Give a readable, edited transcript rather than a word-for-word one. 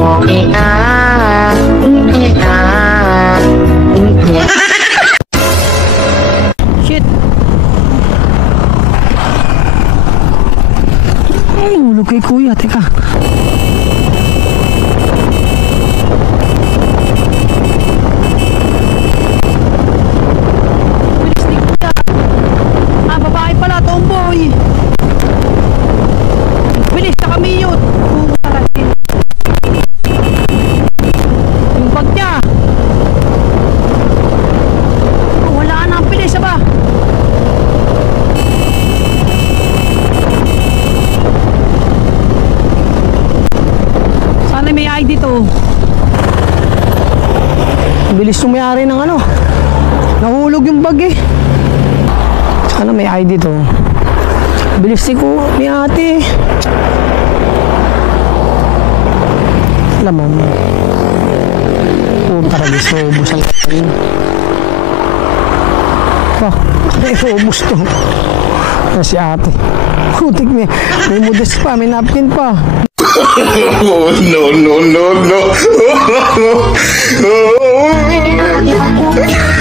Shit. Ay, ulo kay kuya, teka. Bilis ni kuya. Babae pala, tomboy. Bilis na kami yun. Yung bag niya. Wala na ang bilis ba? Sana may ID to. Bilis yung may-ari ng ano. Nahulog yung bag eh. Sana may ID to. Bilis ko ni ate. Alam mo. Tara, sobos ang kain. Sobos to. Si ate. Kutik niya. May modest pa, may napkin pa. No.